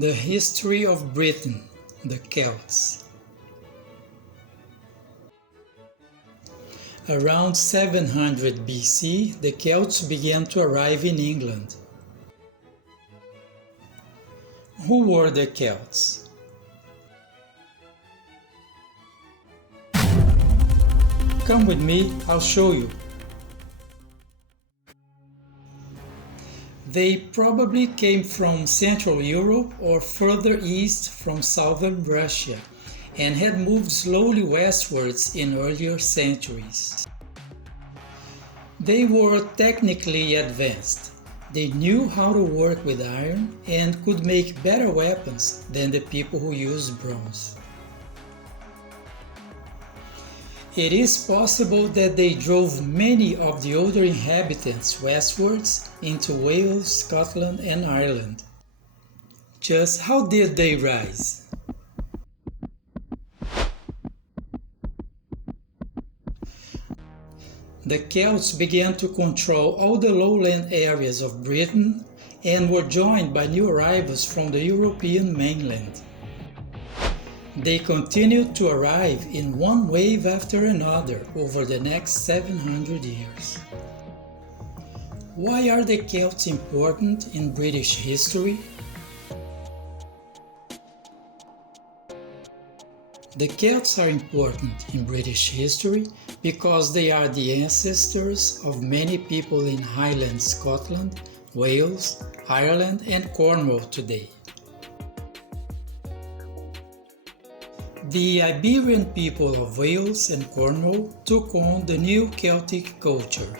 The history of Britain, the Celts. Around 700 BC, the Celts began to arrive in England. Who were the Celts? Come with me, I'll show you. They probably came from Central Europe or further east from southern Russia and had moved slowly westwards in earlier centuries. They were technically advanced. They knew how to work with iron and could make better weapons than the people who used bronze. It is possible that they drove many of the older inhabitants westwards into Wales, Scotland and Ireland. Just how did they rise? The Celts began to control all the lowland areas of Britain and were joined by new arrivals from the European mainland. They continued to arrive in one wave after another over the next 700 years. Why are the Celts important in British history? The Celts are important in British history because they are the ancestors of many people in Highland Scotland, Wales, Ireland and Cornwall today. The Iberian people of Wales and Cornwall took on the new Celtic culture.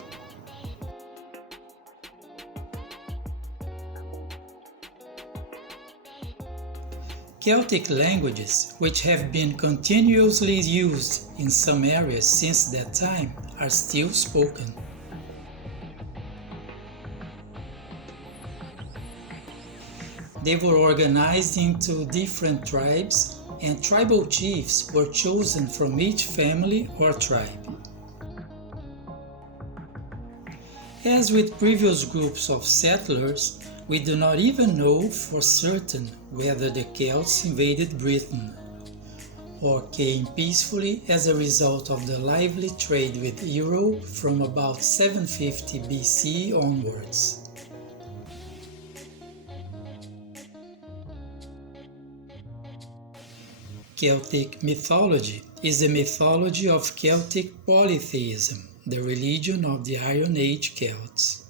Celtic languages, which have been continuously used in some areas since that time, are still spoken. They were organized into different tribes, and tribal chiefs were chosen from each family or tribe. As with previous groups of settlers, we do not even know for certain whether the Celts invaded Britain or came peacefully as a result of the lively trade with Europe from about 750 BC onwards. Celtic mythology is the mythology of Celtic polytheism, the religion of the Iron Age Celts.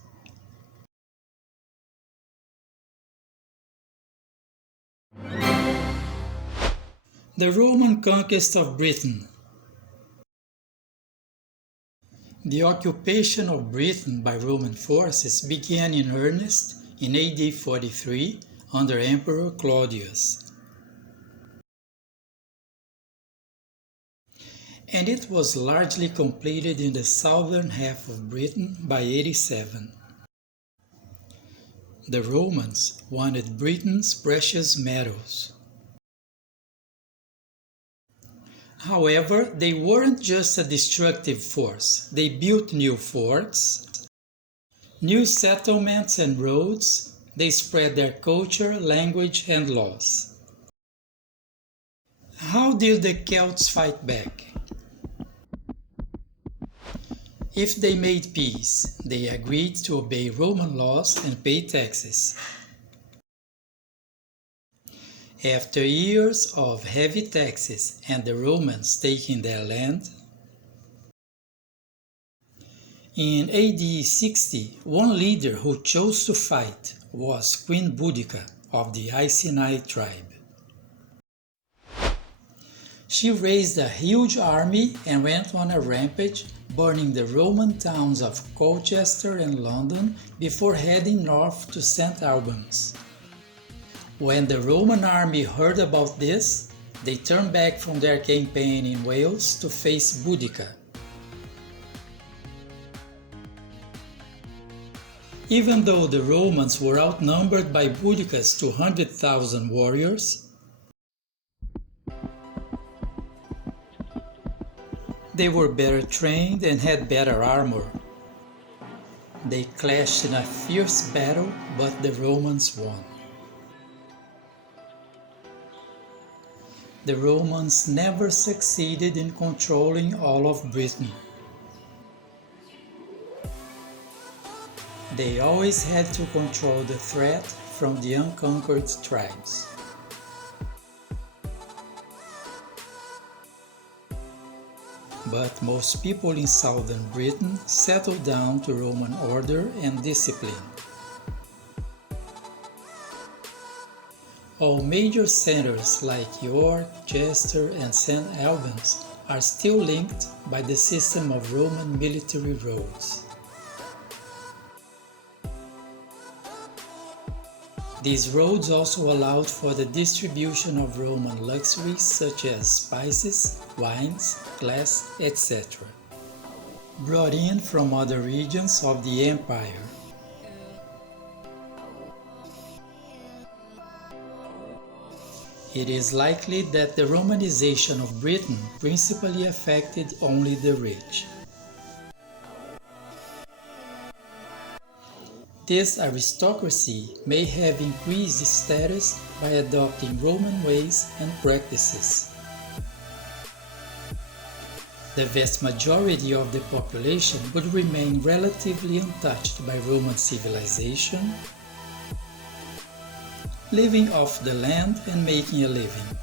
The Roman conquest of Britain. The occupation of Britain by Roman forces began in earnest in AD 43 under Emperor Claudius. And it was largely completed in the southern half of Britain by 87. The Romans wanted Britain's precious metals. However, they weren't just a destructive force. They built new forts, new settlements and roads. They spread their culture, language, and laws. How did the Celts fight back? If they made peace, they agreed to obey Roman laws and pay taxes. After years of heavy taxes and the Romans taking their land, in AD 60, one leader who chose to fight was Queen Boudica of the Iceni tribe. She raised a huge army and went on a rampage, burning the Roman towns of Colchester and London before heading north to St. Albans. When the Roman army heard about this, they turned back from their campaign in Wales to face Boudica. Even though the Romans were outnumbered by Boudica's 200,000 warriors, they were better trained and had better armor. They clashed in a fierce battle, but the Romans won. The Romans never succeeded in controlling all of Britain. They always had to control the threat from the unconquered tribes. But most people in southern Britain settled down to Roman order and discipline. All major centers like York, Chester, and St. Albans are still linked by the system of Roman military roads. These roads also allowed for the distribution of Roman luxuries such as spices, wines, glass, etc., brought in from other regions of the empire. It is likely that the Romanization of Britain principally affected only the rich. This aristocracy may have increased status by adopting Roman ways and practices. The vast majority of the population would remain relatively untouched by Roman civilization, living off the land and making a living.